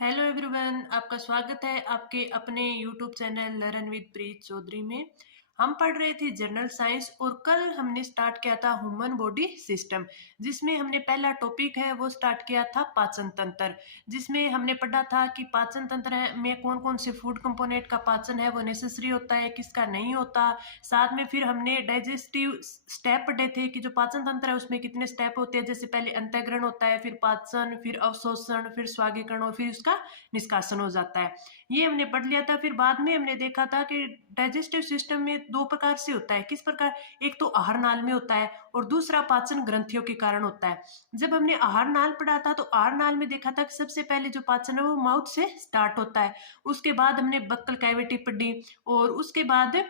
Hello everyone, आपका स्वागत है आपके अपने यूट्यूब चैनल लर्न विद प्रीत चौधरी में। हम पढ़ रहे थे जनरल साइंस और कल हमने स्टार्ट किया था ह्यूमन बॉडी सिस्टम, जिसमें हमने पहला टॉपिक है वो स्टार्ट किया था पाचन तंत्र। जिसमें हमने पढ़ा था कि पाचन तंत्र में कौन कौन से फूड कंपोनेंट का पाचन है वो नेसेसरी होता है, किसका नहीं होता। साथ में फिर हमने डाइजेस्टिव स्टेप पढ़े थे कि जो पाचन तंत्र है उसमें कितने स्टेप होते हैं, जैसे पहले अंतःग्रहण होता है, फिर पाचन, फिर अवशोषण, फिर स्वागीकरण और फिर उसका निष्कासन हो जाता है। ये हमने पढ़ लिया था। फिर बाद में हमने देखा था कि डाइजेस्टिव सिस्टम में दो प्रकार से होता है। किस प्रकार? एक तो आहार नाल में होता है और दूसरा पाचन ग्रंथियों के कारण होता है। जब हमने आहार नाल पढ़ा था तो आहार नाल में देखा था कि सबसे पहले जो पाचन है वो माउथ से स्टार्ट होता है। उसके बाद हमने बक्कल कैविटी पढ़ी और उसके बाद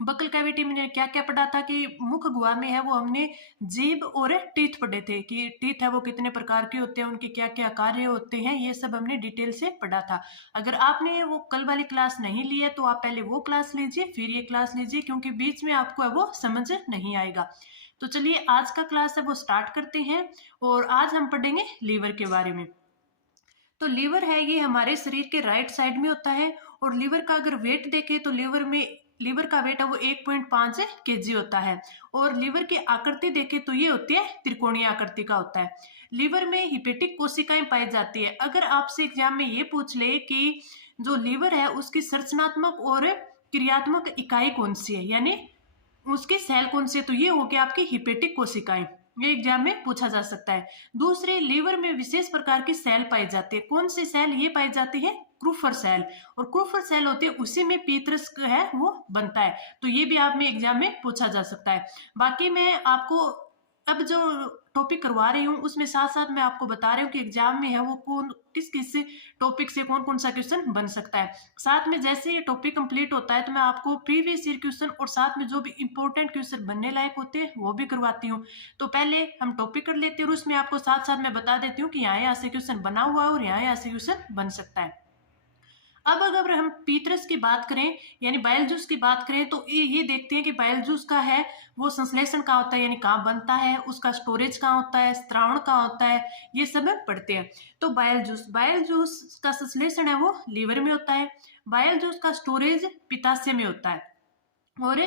बकल कैविटी में क्या क्या पढ़ा था कि मुख गुहा में है वो हमने जीभ और टीथ पढ़े थे कि टीथ है वो कितने प्रकार के होते हैं, उनके क्या क्या कार्य होते हैं, ये सब हमने डिटेल से पढ़ा था। अगर आपने वो कल वाली क्लास नहीं ली है तो आप पहले वो क्लास लीजिए फिर ये क्लास लीजिए, क्योंकि बीच में आपको है वो समझ नहीं आएगा। तो चलिए आज का क्लास है वो स्टार्ट करते हैं और आज हम पढ़ेंगे लीवर के बारे में। तो लीवर है ये हमारे शरीर के राइट साइड में होता है और लीवर का अगर वेट देखें तो लीवर का वेट है वो 1.5 केजी होता है। और लीवर की आकृति देखें तो ये होती है त्रिकोणीय आकृति का होता है। लीवर में हिपेटिक कोशिकाएं पाई जाती है। अगर आपसे एग्जाम में ये पूछ ले कि जो लीवर है उसकी संरचनात्मक और क्रियात्मक इकाई कौन सी है, यानी उसके सेल कौन से, तो ये हो गया आपकी हिपेटिक कोशिकाएं। ये एग्जाम में पूछा जा सकता है। दूसरे, लीवर में विशेष प्रकार की सेल पाई जाती है। कौन सी सेल ये पाई जाती है? क्रूफर सेल। और क्रूफर सेल होते हैं उसी में पीत्रस है वो बनता है। तो ये भी आप में एग्जाम में पूछा जा सकता है। बाकी मैं आपको अब जो टॉपिक करवा रही हूँ उसमें साथ साथ मैं आपको बता रही हूँ कि एग्जाम में है वो कौन किस किस टॉपिक से कौन कौन सा क्वेश्चन बन सकता है। साथ में जैसे ये टॉपिक कंप्लीट होता है तो मैं आपको प्रीवियस ईयर क्वेश्चन और साथ में जो भी इंपॉर्टेंट क्वेश्चन बनने लायक होते हैं वो भी करवाती हूँ। तो पहले हम टॉपिक कर लेते हैं और उसमें आपको साथ साथ मैं बता देती हूँ कि यहाँ से क्वेश्चन बना हुआ है और यहाँ से क्वेश्चन बन सकता है। अब अगर हम पीतरस की बात करें यानी बाइल जूस की बात करें तो ये देखते हैं कि बाइल जूस का है वो संश्लेषण कहाँ होता है, यानी कहाँ बनता है, उसका स्टोरेज कहाँ होता है, स्त्रावण कहाँ होता है, ये सब पढ़ते हैं। तो बाइल जूस का संश्लेषण है वो लीवर में होता है। बाइल जूस का स्टोरेज पित्ताशय में होता है। और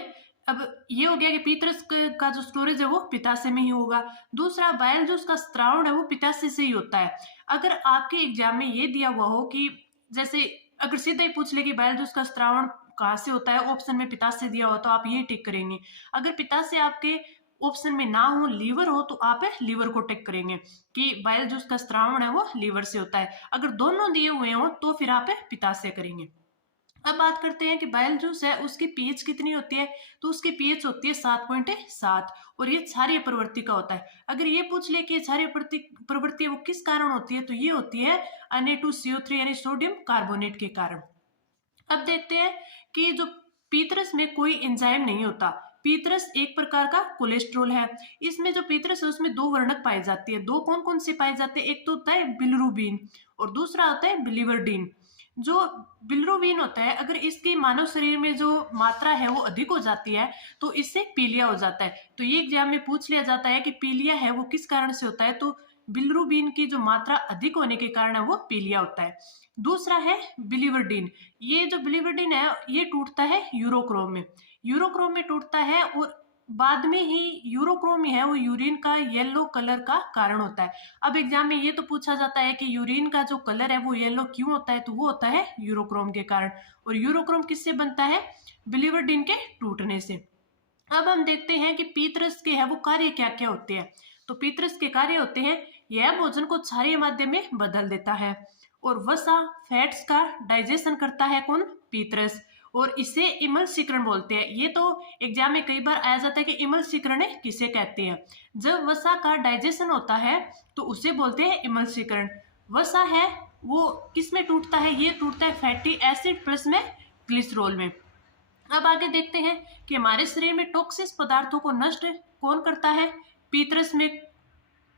अब ये हो गया कि पीतरस का जो स्टोरेज है वो पित्ताशय में ही होगा। दूसरा, बाइल जूस का स्त्रावण है वो पित्ताशय से ही होता है। अगर आपके एग्जाम में ये दिया हुआ हो कि जैसे अगर सीधा ही पूछ ले कि बाइल जूस का स्त्रावण कहाँ से होता है, ऑप्शन में पित्ताशय दिया हो तो आप ये टिक करेंगे। अगर पित्ताशय आपके ऑप्शन में ना हो, लीवर हो, तो आप लीवर को टिक करेंगे कि बाइल जूस का स्त्रावण है वो लीवर से होता है। अगर दोनों दिए हुए हो तो फिर आप पित्ताशय करेंगे। अब बात करते हैं कि बाइल जूस है उसकी पीएच कितनी होती है, तो उसकी पीएच होती है 7.7 और ये क्षारीय प्रवृत्ति का होता है। अगर ये पूछ ले कि क्षारीय प्रवृत्ति वो किस कारण होती है, तो ये होती है Na2CO3 यानी सोडियम कार्बोनेट के कारण। अब देखते हैं कि जो पीतरस में कोई एंजाइम नहीं होता। पीतरस एक प्रकार का कोलेस्ट्रॉल है। इसमें जो पीतरस है उसमें दो वर्णक पाई जाती है। दो कौन कौन से पाए जाते हैं? एक तो होता है बिलिरुबिन और दूसरा होता है बिलीवर्डिन। जो बिलिरुबिन होता है अगर इसकी मानव शरीर में जो मात्रा है वो अधिक हो जाती है तो इससे पीलिया हो जाता है। तो ये एग्जाम में पूछ लिया जाता है कि पीलिया है वो किस कारण से होता है, तो बिलिरुबिन की जो मात्रा अधिक होने के कारण है वो पीलिया होता है। दूसरा है बिलीवर्डिन। ये जो बिलीवर्डिन है ये टूटता है यूरोक्रोम में। यूरोक्रोम में टूटता है और बाद में ही यूरोक्रोम है वो यूरिन का येलो कलर का कारण होता है। अब एग्जाम में ये तो पूछा जाता है कि यूरिन का जो कलर है वो येलो क्यों होता है, तो वो होता है यूरोक्रोम के कारण। और यूरोक्रोम किससे बनता है? बिलीवर्डिन के टूटने से। अब हम देखते हैं कि पीतरस के है वो कार्य क्या क्या होते हैं। तो पीतरस के कार्य होते हैं, यह भोजन को क्षारीय माध्यम में बदल देता है और वसा फैट्स का डाइजेशन करता है कौन? पीतरस। और इसे इमल्सीकरण बोलते हैं। ये तो एग्जाम में कई बार आया जाता है कि इमल्सीकरण किसे कहते हैं। जब वसा का डाइजेशन होता है तो उसे बोलते हैं इमल्सीकरण। वसा है वो किस में टूटता है? ये टूटता है फैटी एसिड प्लस में ग्लिसरॉल में। अब आगे देखते हैं कि हमारे शरीर में टॉक्सिक पदार्थों को नष्ट कौन करता है? पीतरस में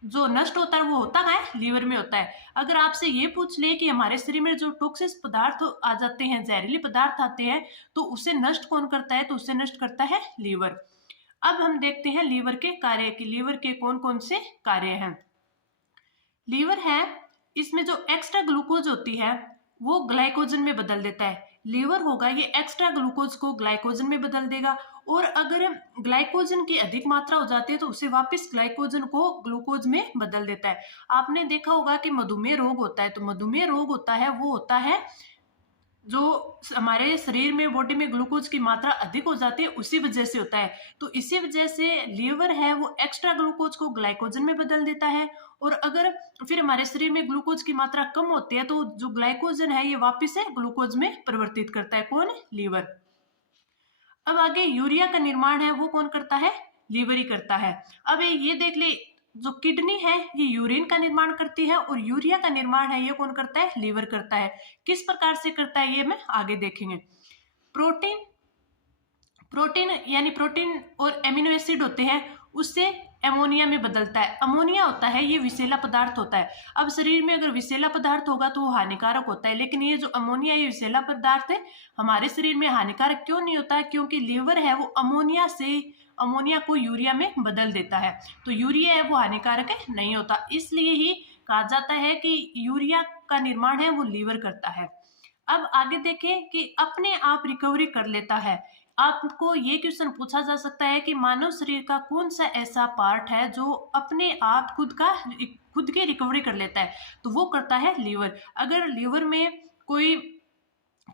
जो नष्ट होता है वो होता है लीवर में होता है। अगर आपसे ये पूछ ले कि हमारे शरीर में जो टॉक्सिक पदार्थ आ जाते हैं, जहरीले पदार्थ आते हैं, तो उसे नष्ट कौन करता है? तो उसे नष्ट करता है लीवर। अब हम देखते हैं लीवर के कार्य कि लीवर के कौन कौन से कार्य हैं। लीवर है इसमें जो एक्स्ट्रा ग्लूकोज होती है वो ग्लाइकोजन में बदल देता है। लीवर होगा ये एक्स्ट्रा ग्लूकोज को ग्लाइकोजन में बदल देगा, और अगर ग्लाइकोजन की अधिक मात्रा हो जाती है तो उसे वापस ग्लाइकोजन को ग्लूकोज में बदल देता है। आपने देखा होगा कि मधुमेह रोग होता है, तो मधुमेह रोग होता है वो होता है जो हमारे शरीर में बॉडी में ग्लूकोज की मात्रा अधिक हो जाती है, उसी वजह से होता है। तो इसी वजह से लीवर है वो एक्स्ट्रा ग्लूकोज को ग्लाइकोजन में बदल देता है, और अगर फिर हमारे शरीर में ग्लूकोज की मात्रा कम होती है तो जो ग्लाइकोजन है ये वापस से ग्लूकोज में परिवर्तित करता है। कौन? लीवर। अब आगे यूरिया का निर्माण है वो कौन करता है? लीवर ही करता है। अब ये देख ले, जो किडनी है ये यूरिन का निर्माण करती है, और यूरिया का निर्माण है ये कौन करता है? लीवर करता है। किस प्रकार से करता है ये मैं आगे देखेंगे। प्रोटीन प्रोटीन यानी प्रोटीन और एमिनो एसिड होते हैं, उससे एमोनिया में बदलता है। अमोनिया होता है ये विषैला पदार्थ होता है। अब शरीर में अगर विषैला पदार्थ होगा तो वो हानिकारक होता है, लेकिन ये जो अमोनिया ये विषैला पदार्थ है हमारे शरीर में हानिकारक क्यों नहीं होता है? क्योंकि लीवर है वो अमोनिया को यूरिया में बदल देता है, तो यूरिया है वो हानिकारक है नहीं होता। इसलिए ही कहा जाता है कि यूरिया का निर्माण है वो लीवर करता है। अब आगे देखें कि अपने आप रिकवरी कर लेता है। आपको ये क्वेश्चन पूछा जा सकता है कि मानव शरीर का कौन सा ऐसा पार्ट है जो अपने आप खुद की रिकवरी कर लेता है? तो वो करता है लीवर। अगर लीवर में कोई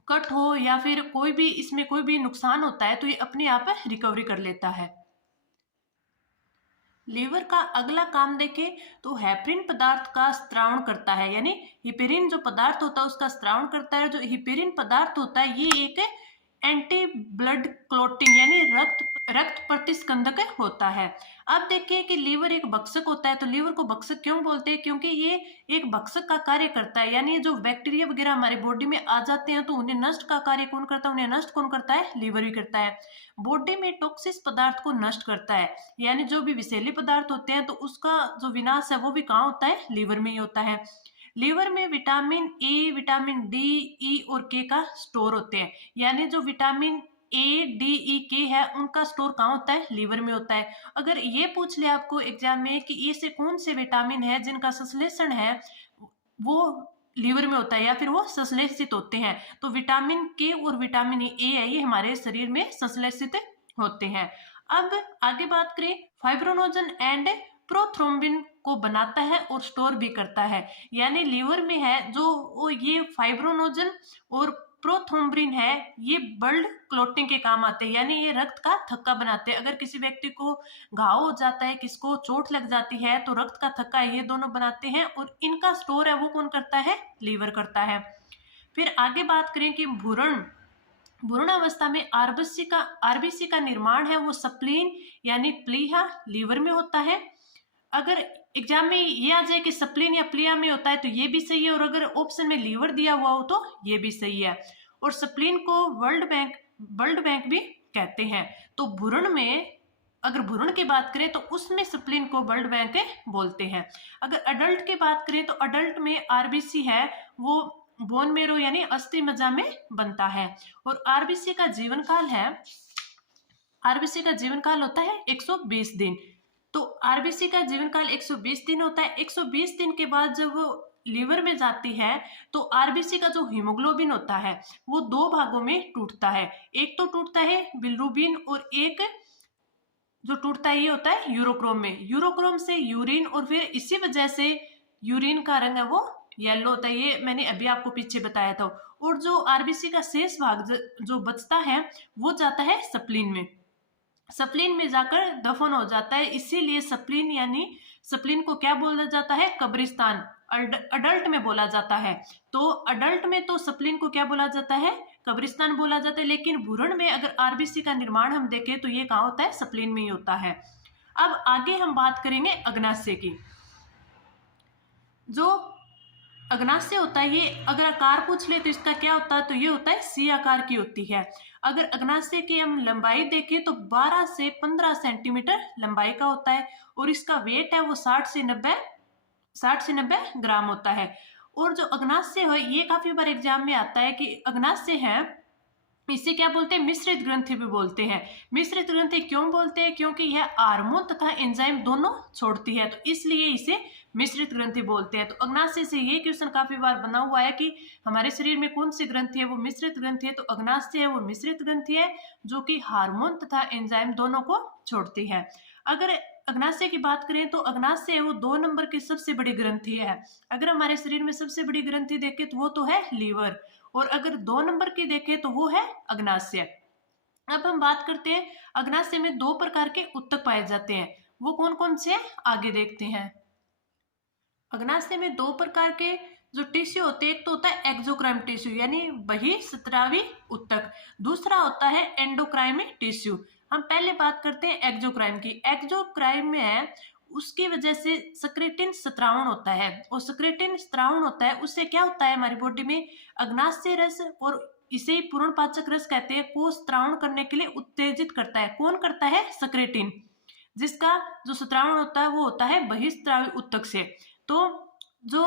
कट हो या फिर इसमें कोई भी नुकसान होता है तो ये अपने आप रिकवरी कर लेता है। लीवर का अगला काम देखें तो हेपेरिन पदार्थ का स्त्रावण करता है, यानी हिपेरिन जो पदार्थ होता है उसका स्त्रावण करता है। जो हिपेरिन पदार्थ होता है ये एक एंटी ब्लड क्लॉटिंग यानी रक्त प्रतिस्कंदक होता है। अब देखिए कि लीवर एक भक्षक होता है, तो लीवर को भक्षक क्यों बोलते हैं? क्योंकि ये एक भक्षक का कार्य करता है, यानी जो बैक्टीरिया वगैरह हमारे बॉडी में आ जाते हैं तो उन्हें नष्ट का कार्य कौन करता है? उन्हें नष्ट कौन करता है? लीवर ही करता है। बॉडी में टॉक्सिक पदार्थ को नष्ट करता है, यानी जो भी विषैले पदार्थ होते हैं तो उसका जो विनाश है वो भी कहाँ होता है? लीवर में ही होता है। लीवर में विटामिन ए, विटामिन डी, ई और के का स्टोर होते हैं, यानी जो विटामिन ए, डी, ई, के है उनका स्टोर कहाँ होता है? लीवर में होता है। अगर ये पूछ ले आपको एग्जाम में कि ऐसे कौन से विटामिन है जिनका संश्लेषण है वो लीवर में होता है या फिर वो संश्लेषित होते हैं, तो विटामिन के और विटामिन ए है ये हमारे शरीर में संश्लेषित होते हैं। अब आगे बात करें, फाइब्रोनोजन एंड प्रोथ्रोम्बिन को बनाता है और स्टोर भी करता है, यानी लीवर में है जो ये फाइब्रोनोजन और प्रोथ्रोम्बिन है ये ब्लड क्लॉटिंग के काम आते हैं, यानी ये रक्त का थक्का बनाते हैं। अगर किसी व्यक्ति को घाव हो जाता है, किसको चोट लग जाती है तो रक्त का थक्का ये दोनों बनाते हैं, और इनका स्टोर है वो कौन करता है? लीवर करता है। फिर आगे बात करें कि भ्रूण अवस्था में आरबीसी का निर्माण है वो स्प्लीन यानी प्लीहा लीवर में होता है। अगर एग्जाम में ये आ जाए कि स्प्लीन या प्लिया में होता है तो ये भी सही है, और अगर ऑप्शन में लीवर दिया हुआ हो तो ये भी सही है। और स्प्लीन को ब्लड बैंक भी कहते हैं। तो भ्रूण में अगर भ्रूण की बात करें तो उसमें स्प्लीन को ब्लड बैंक बोलते हैं। अगर अडल्ट की बात करें तो अडल्ट में आरबीसी है वो बोन मेरो यानी अस्थि मज्जा में बनता है। और आरबीसी का जीवन काल होता है 120 दिन। तो आरबीसी का जीवन काल 120 दिन होता है। 120 दिन के बाद जब वो लीवर में जाती है तो आरबीसी का जो हीमोग्लोबिन होता है वो दो भागों में टूटता है। एक तो टूटता है बिलिरुबिन, और एक जो टूटता है ये होता है यूरोक्रोम में। यूरोक्रोम से यूरिन, और फिर इसी वजह से यूरिन का रंग है वो येलो होता है, ये मैंने अभी आपको पीछे बताया था। और जो आरबीसी का शेष भाग जो बचता है वो जाता है स्प्लीन में जाकर दफन हो जाता है। इसीलिए स्प्लीन को क्या बोला जाता है? कब्रिस्तान अडल्ट में बोला जाता है। तो अडल्ट में तो स्प्लीन को क्या बोला जाता है? कब्रिस्तान बोला जाता है। लेकिन भ्रूण में अगर आरबीसी का निर्माण हम देखें तो ये कहाँ होता है? स्प्लीन में ही होता है। अब आगे हम बात करेंगे अग्नाशय की। जो अग्नाशय होता है ये अगर आकार पूछ ले तो इसका क्या होता है? तो ये होता है सी आकार की होती है। अगर अग्नाशय की हम लंबाई देखें तो 12 से 15 सेंटीमीटर लंबाई का होता है, और इसका वेट है वो 60 से 90 ग्राम होता है। और जो अग्नाशय है ये काफी बार एग्जाम में आता है कि अग्नाशय है इसे क्या बोलते हैं, मिश्रित ग्रंथि भी बोलते हैं। मिश्रित ग्रंथि क्यों बोलते हैं, क्योंकि यह हार्मोन तथा एंजाइम दोनों छोड़ती है, तो इसलिए इसे मिश्रित ग्रंथि बोलते हैं। तो अग्नाशय से ये क्वेश्चन काफी बार बना हुआ है कि हमारे शरीर में कौन सी ग्रंथि है, वो मिश्रित ग्रंथि है। तो अग्नाशय है वो मिश्रित ग्रंथि है जो कि हार्मोन तथा एंजाइम दोनों को छोड़ती है। अगर अग्नाशय की बात करें तो अग्नाशय है वो 2 नंबर की सबसे बड़ी ग्रंथि है। अगर हमारे शरीर में सबसे बड़ी ग्रंथि देखें तो वो तो है लीवर, और अगर 2 नंबर की देखें तो वो है अग्नाशय। अब हम बात करते हैं अग्नाशय में 2 प्रकार के उत्तक पाए जाते हैं, वो कौन कौन से हैं आगे देखते हैं। अग्नाशय में 2 प्रकार के जो टिश्यू होते हैं, एक तो होता है एक्सोक्राइम टिश्यू यानी बहिःस्रावी उत्तक, दूसरा होता है एंडोक्राइमी टिश्यू। हम पहले बात करते हैं एक्सोक्राइम की। एक्सोक्राइम में है उसकी वजह से सक्रेटिन स्त्रावण होता है, और सक्रेटिन स्त्रावण होता है उससे क्या होता है हमारी बॉडी में, अग्नाशय रस, और इसे ही पूर्ण पाचक रस कहते हैं, को स्त्रावण करने के लिए उत्तेजित करता है। कौन करता है, सक्रेटिन, जिसका जो स्त्रावण होता है वो होता है बहिःस्रावी उत्तक से। तो जो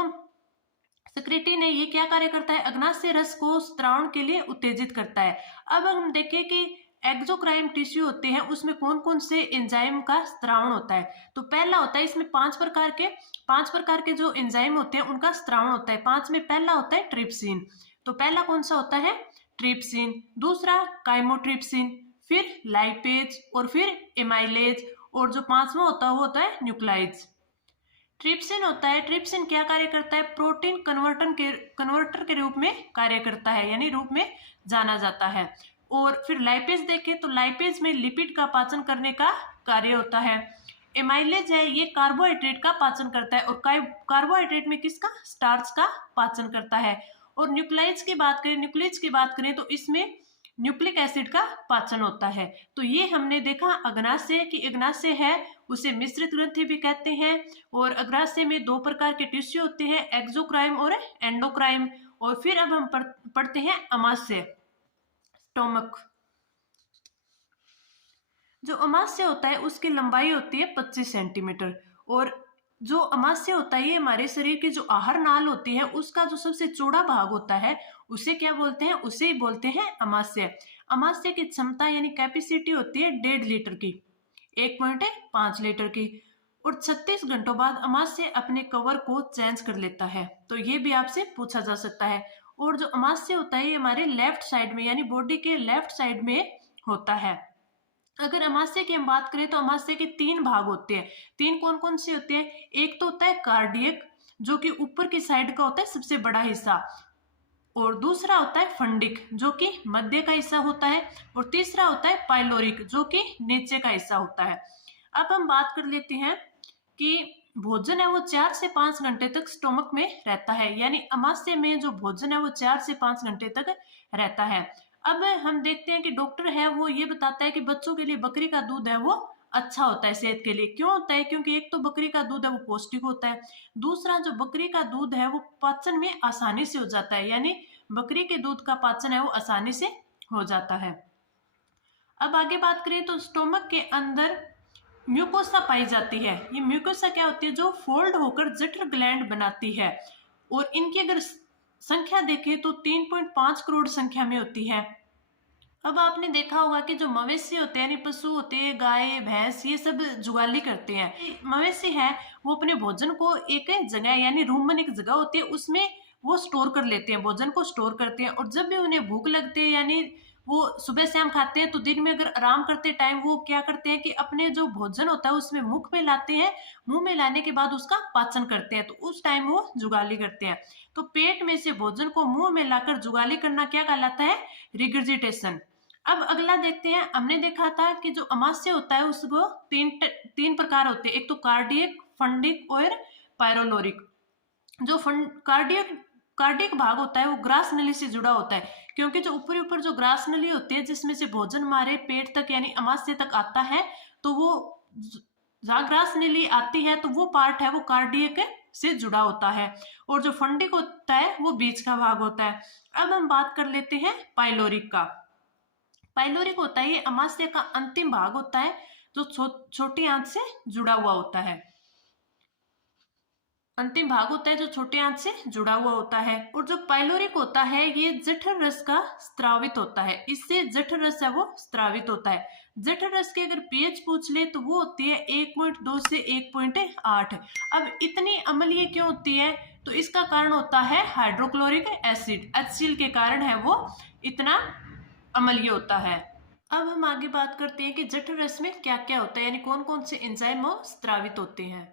सक्रेटिन है ये क्या कार्य करता है, अग्नाशय रस को स्त्रावण के लिए उत्तेजित करता है। अब हम देखें कि एक्सोक्राइम टिश्यू होते हैं उसमें कौन कौन से एंजाइम का स्त्रावण होता है। तो पहला होता है इसमें 5 प्रकार के जो एंजाइम होते हैं उनका स्त्रावण होता है। 5 में पहला होता है ट्रिप्सिन। तो पहला कौन सा होता है, ट्रिप्सिन। दूसरा काइमोट्रिप्सिन, फिर लाइपेज, और फिर एमाइलेज, और जो 5वां होता है वो होता है न्यूक्लाइड्स। ट्रिप्सिन होता है, ट्रिप्सिन क्या कार्य करता है, प्रोटीन कन्वर्टर के रूप में कार्य करता है, यानी रूप में जाना जाता है। और फिर लाइपेज देखें तो लाइपेज में लिपिड का पाचन करने का कार्य होता है। एमाइलेज है ये कार्बोहाइड्रेट का पाचन करता है, और कार्बोहाइड्रेट में किसका, स्टार्च का पाचन करता है। और न्यूक्लियस की बात करें तो इसमें न्यूक्लिक एसिड का पाचन होता है। तो ये हमने देखा अग्नाशय की, अग्नाशय है उसे मिश्रित ग्रंथि भी कहते हैं, और अग्नाशय में 2 प्रकार के टिश्यू होते हैं, एक्सोक्राइम और एंडोक्राइम। और फिर अब हम पढ़ते हैं अमाशय, स्टोमक। जो अमाशय होता है उसकी लंबाई होती है 25 सेंटीमीटर, और जो अमाशय होता है ये हमारे शरीर की जो आहार नाल होती है उसका जो सबसे चौड़ा भाग होता है उसे क्या बोलते हैं, उसे ही बोलते हैं अमाशय। अमाशय की क्षमता यानी कैपेसिटी होती है 1.5 लीटर की, 1.5 लीटर की, और 36 घंटों बाद अमाशय अपने कवर को चेंज कर लेता है। तो ये भी आपसे पूछा जा सकता है। और जो अमाशय होता है ये हमारे लेफ्ट साइड में यानी बॉडी के लेफ्ट साइड में होता है। अगर अमाशय की हम बात करें तो अमाशय के 3 भाग होते हैं। 3 कौन कौन से होते हैं, एक तो होता है कार्डियक जो कि ऊपर की साइड का होता है सबसे बड़ा हिस्सा, और दूसरा होता है फंडिक जो कि मध्य का हिस्सा होता है, और तीसरा होता है पाइलोरिक जो कि नीचे का हिस्सा होता है। अब हम बात कर लेते हैं कि भोजन है वो 4 से 5 घंटे तक स्टोमक में रहता है, यानी अमाशय में जो भोजन है वो 4 से 5 घंटे तक रहता है। अब हम देखते हैं कि डॉक्टर है वो ये बताता है कि बच्चों के लिए बकरी का दूध है वो अच्छा होता है सेहत के लिए। क्यों होता है, क्योंकि एक तो बकरी का दूध है वो पौष्टिक होता है, दूसरा जो बकरी का दूध है वो पाचन में आसानी से हो जाता है, यानी बकरी के दूध का पाचन है वो आसानी से हो जाता है। अब आगे बात करें तो स्टोमक के अंदर म्यूकोसा पाई जाती है। ये म्यूकोसा क्या होती है, जो फोल्ड होकर जठर ग्लैंड बनाती है, और इनकी अगर संख्या देखें तो 3.5 करोड़ संख्या में होती है। अब आपने देखा होगा कि जो मवेशी होते हैं यानी पशु होते हैं, गाय भैंस, ये सब जुगाली करते हैं। मवेशी है वो अपने भोजन को एक जगह यानी रूमन एक जगह होती है उसमें वो स्टोर कर लेते हैं, भोजन को स्टोर करते हैं, और जब भी उन्हें भूख लगती है यानी वो सुबह शाम खाते हैं, तो दिन में अगर आराम करते टाइम वो क्या करते हैं कि अपने जो भोजन होता है उसमें मुख में लाते हैं, मुंह में लाने के बाद उसका पाचन करते हैं, तो उस टाइम वो जुगाली करते हैं। तो पेट में से भोजन को मुंह में लाकर जुगाली करना क्या कहलाता है, रिगर्जिटेशन। अब अगला देखते हैं, हमने देखा था कि जो अमाशय होता है उसको तीन प्रकार होते हैं, एक तो कार्डियक, फंडिक और पायरोलोरिक। जो कार्डियक भाग होता है वो ग्रास नली से जुड़ा होता है, क्योंकि जो ऊपर जो ग्रास नली होती है जिसमें से भोजन हमारे पेट तक यानी अमाशय तक आता है, तो वो जहाँ ग्रास नली आती है तो वो पार्ट है वो कार्डियक से जुड़ा होता है, और जो फंडिक होता है वो बीच का भाग होता है। अब हम बात कर लेते हैं पाइलोरिक का। पाइलोरिक होता है ये अमाशय का अंतिम भाग होता है जो छोटी आंत से जुड़ा हुआ होता है। अंतिम भाग होता है जो छोटे आंत से जुड़ा हुआ होता है। और जो पाइलोरिक होता है ये जठर रस का स्त्रावित होता है, इससे जठर रस है वो स्त्रावित होता है। जठर रस की अगर पीएच पूछ ले तो वो होती है 1.2 से 1.8। अब इतनी अम्लीय क्यों होती है? तो इसका कारण होता है हाइड्रोक्लोरिक एसिड, HCl के कारण है वो इतना अम्लीय होता है। अब हम आगे बात करते हैं कि जठर रस में क्या क्या होता है, यानी कौन कौन से एंजाइम स्त्रावित होते हैं।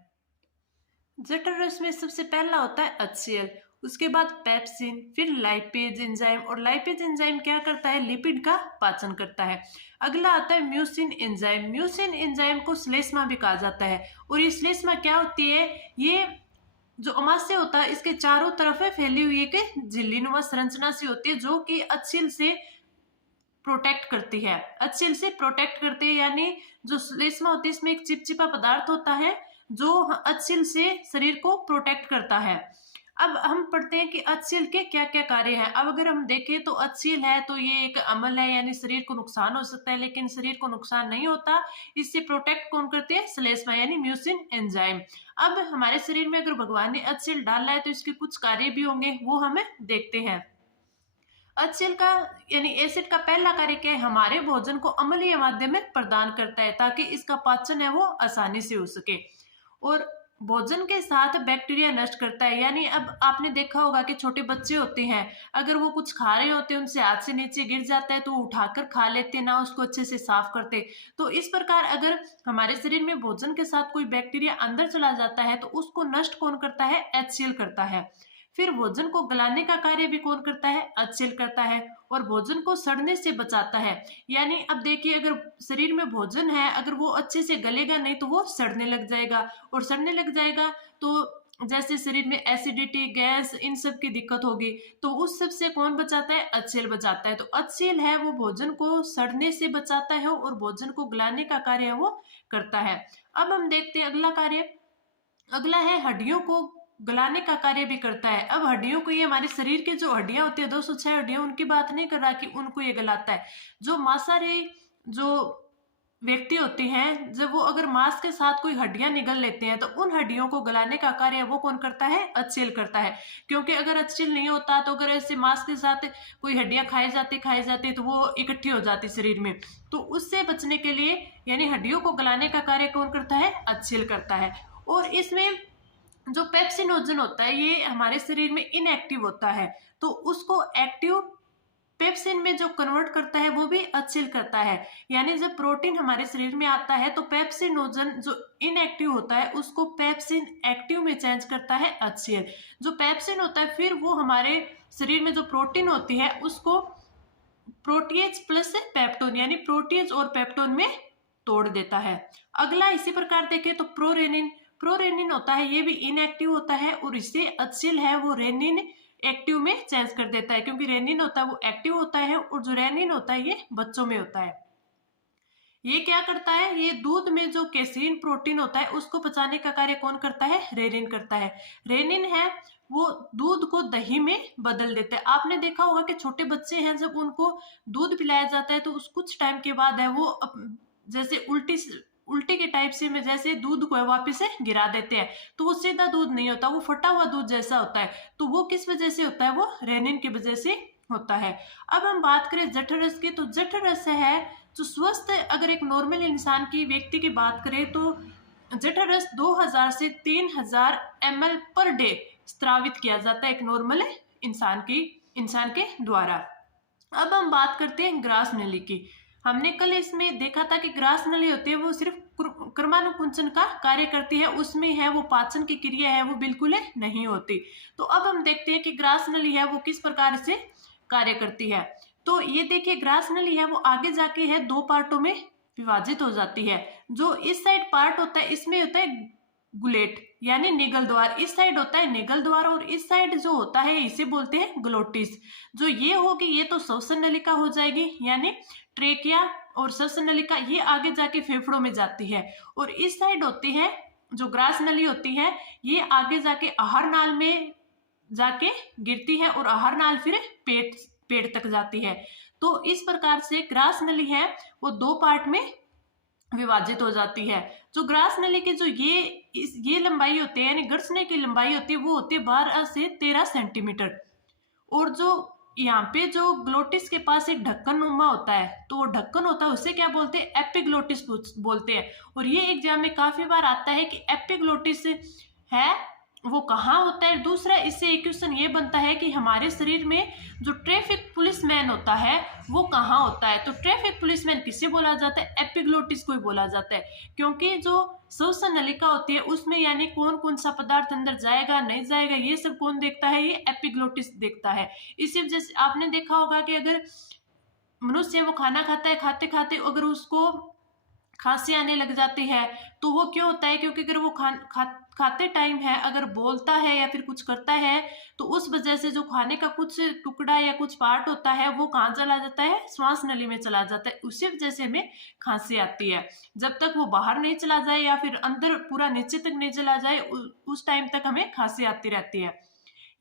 जठर रस में सबसे पहला होता है HCl, उसके बाद पेप्सिन, फिर लाइपेज एंजाइम। और लाइपेज एंजाइम क्या करता है? लिपिड का पाचन करता है। अगला आता है म्यूसिन एंजाइम। म्यूसिन एंजाइम को श्लेष्मा भी कहा जाता है। और ये श्लेष्मा क्या होती है? ये जो अमाशय होता है इसके चारों तरफ है फैली हुई एक झिल्लीनुमा संरचना सी होती है जो कि HCl से प्रोटेक्ट करती है। HCl से प्रोटेक्ट करते हैं, यानी जो श्लेष्मा होती है इसमें एक चिपचिपा पदार्थ होता है जो HCl से शरीर को प्रोटेक्ट करता है। अब हम पढ़ते हैं कि HCl के क्या क्या कार्य हैं। अब अगर हम देखें तो HCl है तो ये एक अम्ल है, यानी शरीर को नुकसान हो सकता है लेकिन शरीर को नुकसान नहीं होता। इससे प्रोटेक्ट कौन करते हैं? श्लेष्मा यानी म्यूसिन एंजाइम। अब हमारे शरीर में अगर भगवान ने HCl डाला है तो इसके कुछ कार्य भी होंगे, वो हमें देखते हैं। HCl का यानी एसिड का पहला कार्य क्या है? हमारे भोजन को अम्लीय माध्यम में प्रदान करता है ताकि इसका पाचन है वो आसानी से हो सके। और भोजन के साथ बैक्टीरिया नष्ट करता है, यानी अब आपने देखा होगा कि छोटे बच्चे होते हैं, अगर वो कुछ खा रहे होते हैं उनसे हाथ से नीचे गिर जाता है तो वो उठाकर खा लेते, ना उसको अच्छे से साफ करते। तो इस प्रकार अगर हमारे शरीर में भोजन के साथ कोई बैक्टीरिया अंदर चला जाता है तो उसको नष्ट कौन करता है? HCl करता है। फिर भोजन को गलाने का कार्य भी कौन करता है? HCl करता है। और भोजन को सड़ने से बचाता है, यानी अब देखिए अगर शरीर में भोजन है अगर वो अच्छे से गलेगा नहीं तो वो सड़ने लग जाएगा, और सड़ने लग जाएगा तो जैसे शरीर में एसिडिटी, गैस, इन सब की दिक्कत होगी। तो उस सब से कौन बचाता है? HCl बचाता है। तो HCl है वो भोजन को सड़ने से बचाता है और भोजन को गलाने का कार्य है वो करता है। अब हम देखते हैं अगला कार्य। अगला है हड्डियों को गलाने का कार्य भी करता है। अब हड्डियों को, ये हमारे शरीर के जो हड्डियां होती है 206 हड्डियां, उनकी बात नहीं कर रहा कि उनको ये गलाता है। जो मांसाहारी जो व्यक्ति होते हैं, जब वो अगर मांस के साथ कोई हड्डियां निगल लेते हैं तो उन हड्डियों को गलाने का कार्य वो कौन करता है? HCl करता है। क्योंकि अगर HCl नहीं होता तो अगर ऐसे मांस के साथ कोई हड्डियां खाई जाती तो वो इकट्ठी हो जाती शरीर में, तो उससे बचने के लिए यानी हड्डियों को गलाने का कार्य कौन करता है? HCl करता है। और इसमें जो पेप्सिनोजन होता है ये हमारे शरीर में इनएक्टिव होता है, तो उसको एक्टिव पेप्सिन में जो कन्वर्ट करता है वो भी HCl करता है। यानी जब प्रोटीन हमारे शरीर में आता है तो पेप्सिनोजन जो इनएक्टिव होता है उसको पेप्सिन एक्टिव में चेंज करता है HCl। जो पेप्सिन होता है फिर वो हमारे शरीर में जो प्रोटीन होती है उसको प्रोटीएज प्लस पेप्टोन यानी प्रोटीएज और पेप्टोन में तोड़ देता है। अगला इसी प्रकार देखें तो प्रोरेनिन। प्रोरेनिन होता है ये भी इनएक्टिव होता है और इससे HCl है वो रेनिन एक्टिव में चेंज कर देता है, क्योंकि रेनिन होता है वो एक्टिव होता है और जो रेनिन होता है ये बच्चों में होता है। ये क्या करता है? ये दूध में जो कैसीन प्रोटीन होता है उसको पचाने का कार्य कौन करता है? रेनिन करता है। रेनिन है वो दूध को दही में बदल देता है। आपने देखा होगा कि छोटे बच्चे हैं जब उनको दूध पिलाया जाता है तो उस कुछ टाइम के बाद है वो जैसे उल्टी के टाइप से में जैसे दूध को वापस से गिरा देते हैं, तो वो सीधा दूध नहीं होता, वो फटा हुआ दूध जैसा होता है। तो वो किस वजह से होता है? वो रेनिन की वजह से होता है। अब हम बात करें जठर रस की, तो जठर रस है जो स्वस्थ अगर एक नॉर्मल इंसान की व्यक्ति की बात करें तो जठर रस 2000 से 3000 ml पर डे स्त्रावित किया जाता है एक नॉर्मल इंसान के द्वारा। अब हम बात करते हैं ग्रास नली की। हमने कल इसमें देखा था कि ग्रास नली होती है वो सिर्फ क्रमानुकुंचन का कार्य करती है, उसमें है वो पाचन की क्रिया है वो बिल्कुल नहीं होती। तो अब हम देखते हैं कि ग्रास नली है वो किस प्रकार से कार्य करती है। तो ये देखिए ग्रास नली है वो आगे जाके है दो पार्टों में विभाजित हो जाती है। जो इस साइड पार्ट होता है इसमें होता है गुलेट यानी निगल द्वार, इस साइड होता है निगल द्वार और इस साइड जो होता है इसे बोलते हैं ग्लोटिस। जो ये होगी ये तो श्वसन नलिका हो जाएगी यानी ट्रेकिया, और श्वसन नलिका ये आगे जाके फेफड़ों में जाती है। और इस साइड होती है जो ग्रास नली होती है ये आगे जाके आहार नाल में जाके गिरती है और आहार नाल फिर पेट तक जाती है। तो इस प्रकार से ग्रास नली है वो दो पार्ट में विभाजित हो जाती है। जो ग्रास नली की जो ये लंबाई होती है यानी गर्सने की लंबाई होती है वो होती है 12 से 13 सेंटीमीटर। और जो यहाँ पे जो ग्लोटिस के पास एक ढक्कन नुमा होता है तो वो ढक्कन होता है उसे क्या बोलते हैं, एपिग्लोटिस बोलते हैं। और ये एग्जाम में काफी बार आता है कि एपिग्लोटिस है वो कहाँ होता है। दूसरा इससे एक क्वेश्चन ये बनता है कि हमारे शरीर में जो ट्रैफिक पुलिसमैन होता है वो कहाँ होता है। तो ट्रैफिक पुलिसमैन किसे बोला जाता है, एपिग्लोटिस को ही बोला जाता है। क्योंकि जो श्वसन नलिका होती है उसमें यानी कौन कौन सा पदार्थ अंदर जाएगा नहीं जाएगा ये सब कौन देखता है, ये एपिग्लोटिस देखता है। इसी वजह से आपने देखा होगा कि अगर मनुष्य वो खाना खाता है, खाते खाते अगर उसको खांसी आने लग जाती है तो वो क्यों होता है, क्योंकि अगर वो खाते टाइम है अगर बोलता है या फिर कुछ करता है तो उस वजह से जो खाने का कुछ टुकड़ा या कुछ पार्ट होता है वो कहाँ चला जाता है, श्वास नली में चला जाता है। उसी वजह से हमें खांसी आती है। जब तक वो बाहर नहीं चला जाए या फिर अंदर पूरा नीचे तक नहीं चला जाए उस टाइम तक हमें खांसी आती रहती है।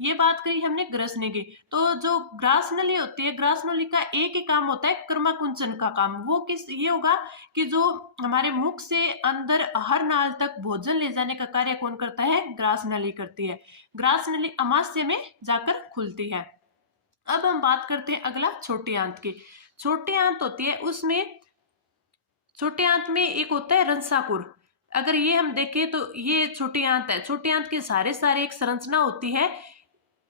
ये बात कही हमने ग्रसने की। तो जो ग्रास नली होती है, ग्रास नली का एक ही काम होता है क्रमाकुंचन का काम। वो किस ये होगा कि जो हमारे मुख से अंदर आहार नाल तक भोजन ले जाने का कार्य कौन करता है, ग्रास नली करती है। ग्रास नली अमाशय में जाकर खुलती है। अब हम बात करते हैं अगला छोटी आंत की। छोटी आंत होती है उसमें छोटी आंत में एक होता है रंसाकुर। अगर ये हम देखें तो ये छोटी आंत है। छोटी आंत के सारे सारे एक संरचना होती है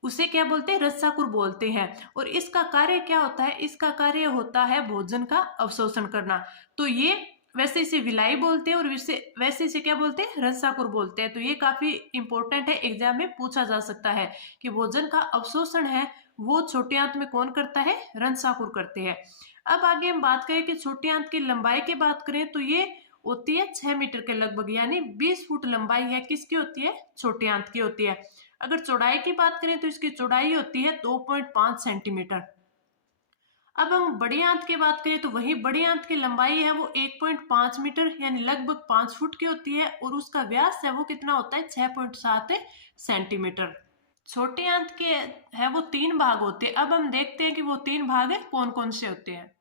उसे क्या बोलते हैं, रस्साकुर बोलते हैं। और इसका कार्य क्या होता है, इसका कार्य होता है भोजन का अवशोषण करना। तो ये वैसे इसे विलाई बोलते हैं और वैसे इसे क्या बोलते हैं, रस्साकुर बोलते हैं। तो ये काफी इंपॉर्टेंट है, एग्जाम में पूछा जा सकता है कि भोजन का अवशोषण है वो छोटी आंत में कौन करता है, रंसाकुर करते हैं। अब आगे हम बात करें कि छोटी आंत की लंबाई की बात करें तो ये होती है 6 मीटर के लगभग, यानी 20 फुट लंबाई है किसकी होती है, छोटी आंत की होती है। अगर चौड़ाई की बात करें तो इसकी चौड़ाई होती है 2.5 सेंटीमीटर। अब हम बड़ी आंत की बात करें तो वही बड़ी आंत की लंबाई है वो 1.5 मीटर यानी लगभग 5 फुट की होती है। और उसका व्यास है वो कितना होता है, 6.7 सेंटीमीटर। छोटी आंत के है वो 3 भाग होते हैं। अब हम देखते हैं कि वो 3 भाग है कौन कौन से होते हैं।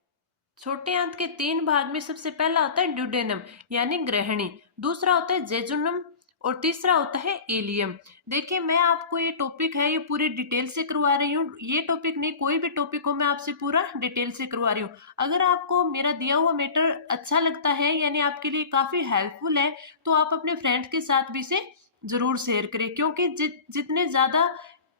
छोटे आंत के 3 भाग में सबसे पहला होता है ड्यूडेनम यानी ग्रहणी, दूसरा होता है जेजुनम और तीसरा होता है एलियम। देखिए मैं आपको ये टॉपिक है ये पूरी डिटेल से करवा रही हूँ। ये टॉपिक नहीं, कोई भी टॉपिक हो मैं आपसे पूरा डिटेल से करवा रही हूँ। अगर आपको मेरा दिया हुआ मैटर अच्छा लगता है यानी आपके लिए काफी हेल्पफुल है तो आप अपने फ्रेंड्स के साथ भी इसे जरूर शेयर करें। क्योंकि जितने ज्यादा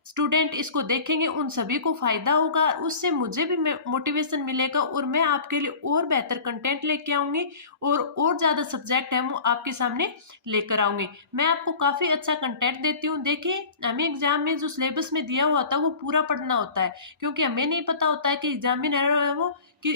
स्टूडेंट इसको देखेंगे उन सभी को फायदा होगा, उससे मुझे भी मोटिवेशन मिलेगा और मैं आपके लिए और बेहतर कंटेंट लेके आऊंगी और ज्यादा सब्जेक्ट है वो आपके सामने लेकर आऊंगी। मैं आपको काफी अच्छा कंटेंट देती हूँ। देखिए हमें एग्जाम में जो सिलेबस में दिया हुआ होता है वो पूरा पढ़ना होता है, क्योंकि हमें नहीं पता होता है कि एग्जामिनर है वो कि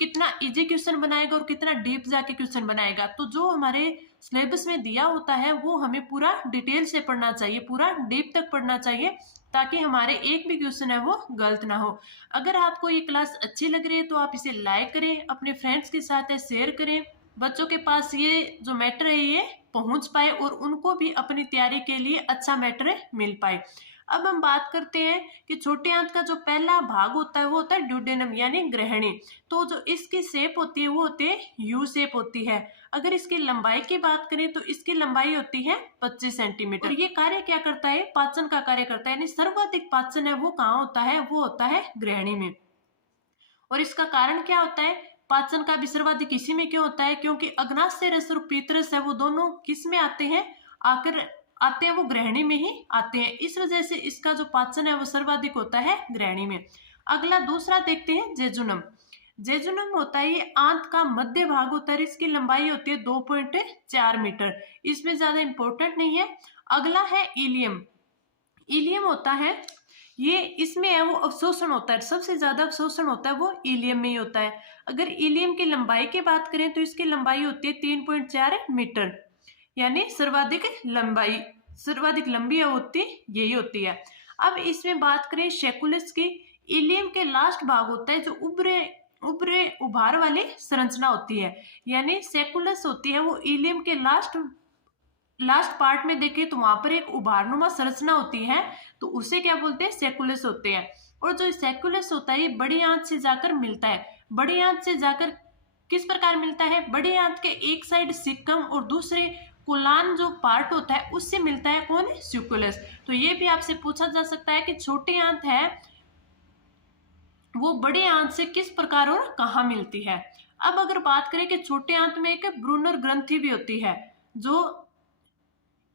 कितना इजी क्वेश्चन बनाएगा और कितना डीप जाके क्वेश्चन बनाएगा। तो जो हमारे सिलेबस में दिया होता है वो हमें पूरा डिटेल से पढ़ना चाहिए, पूरा डीप तक पढ़ना चाहिए, ताकि हमारे एक भी क्वेश्चन है वो गलत ना हो। अगर आपको ये क्लास अच्छी लग रही है तो आप इसे लाइक करें, अपने फ्रेंड्स के साथ शेयर करें, बच्चों के पास ये जो मैटर है ये पहुंच पाए और उनको भी अपनी तैयारी के लिए अच्छा मैटर मिल पाए। अब हम बात करते हैं कि छोटे आंत का जो पहला भाग होता है वो होता है ड्यूडेनम यानी ग्रहणी। तो जो इसकी शेप होती है वो होती है यू शेप होती है। अगर इसकी लंबाई की बात करें तो इसकी लंबाई होती है 25 सेंटीमीटर। और ये कार्य क्या करता है, पाचन का कार्य करता है, यानी सर्वाधिक पाचन है वो कहाँ होता है, वो होता है ग्रहणी में। और इसका कारण क्या होता है, पाचन का भी सर्वाधिक इसी में क्यों होता है, क्योंकि अग्नाशय रस और पीतरस है वो दोनों किस में आते हैं, आते हैं वो ग्रहणी में ही आते हैं। इस वजह से इसका जो पाचन है वो सर्वाधिक होता है ग्रहणी में। अगला दूसरा देखते हैं जेजुनम। जेजुनम होता है ये आंत का मध्य भाग होता है, इसकी लंबाई होती है 2.4 मीटर, इसमें ज्यादा इंपॉर्टेंट नहीं है। अगला है इलियम। इलियम होता है ये इसमें है वो अवशोषण होता है, सबसे ज्यादा अवशोषण होता है वो इलियम में ही होता है। अगर इलियम की लंबाई की बात करें तो इसकी लंबाई होती है 3.4 मीटर, यानी सर्वाधिक लंबी होती यही होती है। अब इसमें बात करें शेकुलस की, इलियम के लास्ट भाग होता है जो उभरे उभार वाली संरचना होती है, यानी सेकुलस होती है वो इलियम के लास्ट पार्ट में देखें तो वहां पर एक उभारनुमा संरचना होती है, तो उसे क्या बोलते हैं, सेकुलस होते हैं। और जो सेकुलस होता है ये बड़ी आंत से जाकर मिलता है, बड़ी आंत से जाकर किस प्रकार मिलता है? बड़ी आंत के एक साइड सिक्कम और दूसरे कोलान जो पार्ट होता है उससे मिलता है कौन? स्यूकुलस। तो ये भी आपसे पूछा जा सकता है कि छोटी आंत है वो बड़ी आंत से किस प्रकार और कहाँ मिलती है। अब अगर बात करें कि छोटी आंत में एक ब्रूनर ग्रंथि भी होती है जो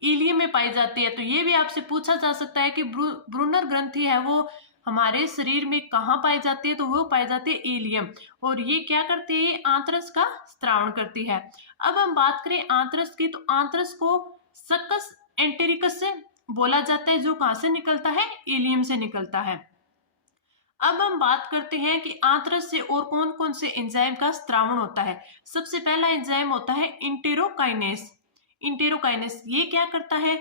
इलियम में पाई जाती है, तो ये भी आपसे पूछा जा सकता है कि ब्रूनर ग्रंथि है वो हमारे शरीर में कहाँ पाई जाती है, तो वो पाई जाती है इलियम, और ये क्या करती है? आंत्रस का स्त्रावण करती है। अब हम बात करें आंत्रस की, तो आंत्रस को सक्कस एंटेरिकस से बोला जाता है, जो कहाँ से निकलता है? इलियम से निकलता है। अब हम बात करते हैं कि आंत्रस से और कौन कौन से एंजाइम का स्त्रावण होता है। सबसे पहला एंजाइम होता है इंटेरोकाइनेस। इंटेरोकाइनेस ये क्या करता है?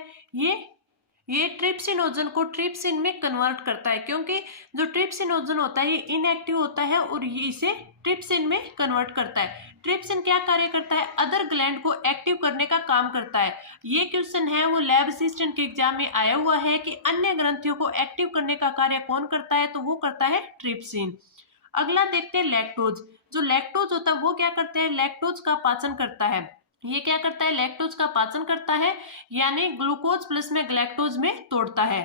ये ट्रिप्सिनोजन को ट्रिप्सिन में कन्वर्ट करता है, क्योंकि जो ट्रिप्सिनोजन होता है ये इनएक्टिव होता है और ये इसे ट्रिप्सिन में कन्वर्ट करता है। ट्रिप्सिन क्या कार्य करता है? अदर ग्लैंड को एक्टिव करने का काम करता है। ये क्वेश्चन है वो लैब असिस्टेंट के एग्जाम में आया हुआ है कि अन्य ग्रंथियों को एक्टिव करने का कार्य कौन करता है, तो वो करता है ट्रिप्सिन। अगला देखते हैं लैक्टोज। जो लैक्टोज होता है वो क्या करते हैं? लैक्टोज का पाचन करता है। ये क्या करता है? लैक्टोज का पाचन करता है, यानी ग्लूकोज प्लस में ग्लैक्टोज में तोड़ता है।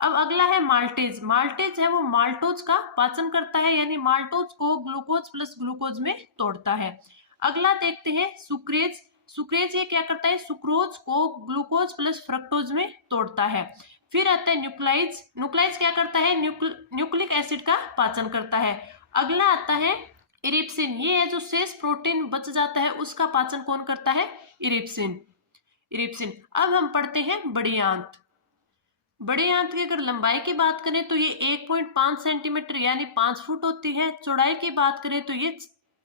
अब अगला है माल्टेज। माल्टेज है वो माल्टोज का पाचन करता है, यानी माल्टोज को ग्लूकोज प्लस ग्लूकोज में तोड़ता है। अगला देखते हैं सुक्रेज। सुक्रेज ये क्या करता है? सुक्रोज को ग्लूकोज प्लस फ्रक्टोज में तोड़ता है। फिर आता है न्यूक्लाइज। न्यूक्लाइज क्या करता है? न्यूक्लिक एसिड का पाचन करता है। अगला आता है इरिप्सिन। ये है जो शेष प्रोटीन बच जाता है उसका पाचन कौन करता है? इरिप्सिन। इरिप्सिन। अब हम पढ़ते हैं बड़ी आंत। बड़ी आंत की अगर लंबाई की बात करें तो ये 1.5 सेंटीमीटर यानी 5 फुट होती है। चौड़ाई की बात करें तो ये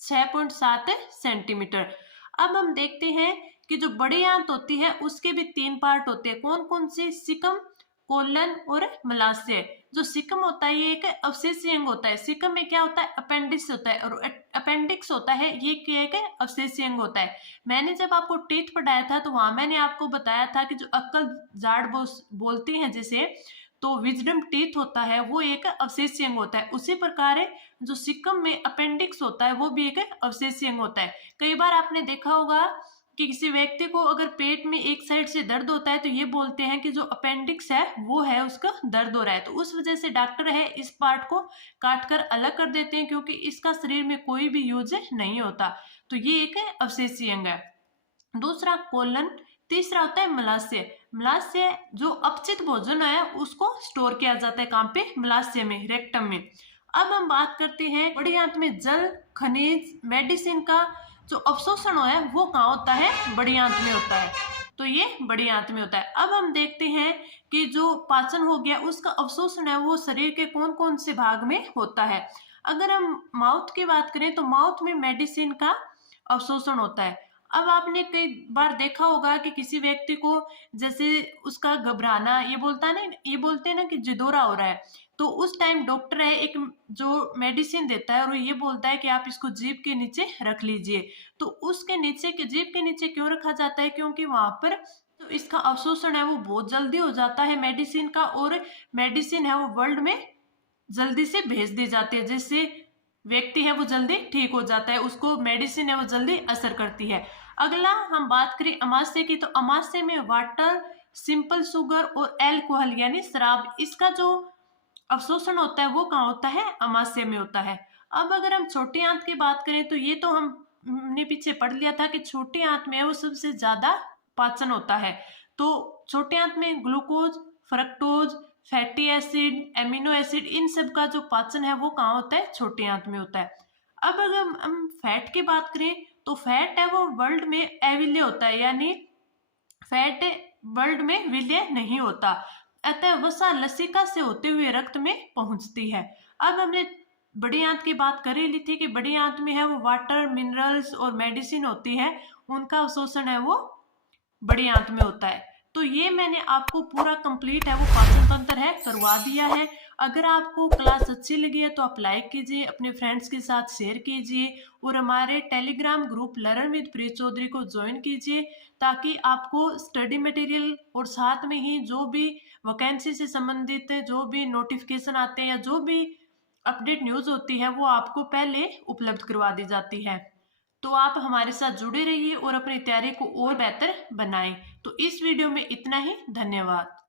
6.7 सेंटीमीटर। अब हम देखते हैं कि जो बड़ी आंत होती है उसके भी 3 पार्ट होते हैं। कौन कौन से? सिकम, कोलन और मलाशय। जो सिकम होता है ये एक अवशेषीय अंग होता है। सिकम में क्या होता है? अपेंडिक्स होता है, और अपेंडिक्स होता है ये क्या है? अवशेषीय अंग होता है। मैंने जब आपको टीथ पढ़ाया था तो वहां मैंने आपको बताया था कि जो अक्कल जाड़ बोलती हैं जिसे, तो विजडम टीथ होता है वो एक अवशेषीय अंग होता है। उसी प्रकार है जो सिकम में अपेंडिक्स होता है वो भी एक अवशेषीय अंग होता है। कई बार आपने देखा होगा कि किसी व्यक्ति को अगर पेट में एक साइड से दर्द होता है तो ये बोलते हैं कि जो अपेंडिक्स है वो है उसका दर्द हो रहा है, तो उस वजह से डॉक्टर है इस पार्ट को काट कर अलग कर देते हैं, क्योंकि इसका शरीर में कोई भी यूज नहीं होता। तो ये एक अवशेषीय अंग है। दूसरा कोलन। तीसरा होता है मलाशय। मलाशय जो अपचित भोजन है उसको स्टोर किया जाता है कहाँ पे? मलाशय में, रेक्टम में। अब हम बात करते हैं बड़ी आंत में जल, खनिज, मेडिसिन का जो अवशोषण है वो कहाँ होता है? बड़ी आंत में होता है। तो ये बड़ी आंत में होता है। अब हम देखते हैं कि जो पाचन हो गया उसका अवशोषण है वो शरीर के कौन कौन से भाग में होता है। अगर हम माउथ की बात करें तो माउथ में मेडिसिन का अवशोषण होता है। अब आपने कई बार देखा होगा कि किसी व्यक्ति को जैसे उसका घबराना, ये बोलते हैं ना कि जिदोरा हो रहा है, तो उस टाइम डॉक्टर है एक जो मेडिसिन देता है और ये बोलता है कि आप इसको जीभ के नीचे रख लीजिए। तो उसके नीचे के जीभ के नीचे क्यों रखा जाता है? क्योंकि वहां पर तो इसका अवशोषण है वो बहुत जल्दी हो जाता है मेडिसिन का, और मेडिसिन है वो वर्ल्ड में जल्दी से भेज दी जाती है, जिससे व्यक्ति है वो जल्दी ठीक हो जाता है, उसको मेडिसिन है वो जल्दी असर करती है। अगला हम बात करें अमाशय की, तो अमाशय में वाटर, सिंपल शुगर और अल्कोहल यानी शराब, इसका जो अवशोषण होता है वो कहाँ होता है? अमाशय में होता है। अब अगर हम छोटी आंत की बात करें तो ये तो हमने पीछे पढ़ लिया था कि छोटी आंत में वो सबसे ज्यादा पाचन होता है। तो छोटी आंत में glucose, fructose, fatty acid, amino acid, इन सब का जो पाचन है वो कहाँ होता है? छोटी आंत में होता है। अब अगर हम फैट की बात करें तो फैट है वो वर्ल्ड में अविल्य होता है, यानी फैट वर्ल्ड में विलय नहीं होता, अतः वसा लसिका से होते हुए रक्त में पहुंचती है। अब हमने बड़ी आंत की बात कर ही ली थी कि बड़ी आंत में है वो वाटर, मिनरल्स और मेडिसिन होती है, उनका अवशोषण है वो बड़ी आंत में होता है। तो ये मैंने आपको पूरा कंप्लीट है वो पाचन तंत्र है करवा दिया है। अगर आपको क्लास अच्छी लगी है तो आप लाइक कीजिए, अपने फ्रेंड्स के साथ शेयर कीजिए, और हमारे टेलीग्राम ग्रुप लर्न विद प्रीत चौधरी को ज्वाइन कीजिए, ताकि आपको स्टडी मटेरियल और साथ में ही जो भी वैकेंसी से संबंधित जो भी नोटिफिकेशन आते हैं या जो भी अपडेट न्यूज़ होती है वो आपको पहले उपलब्ध करवा दी जाती है। तो आप हमारे साथ जुड़े रहिए और अपनी तैयारी को और बेहतर बनाएं। तो इस वीडियो में इतना ही। धन्यवाद।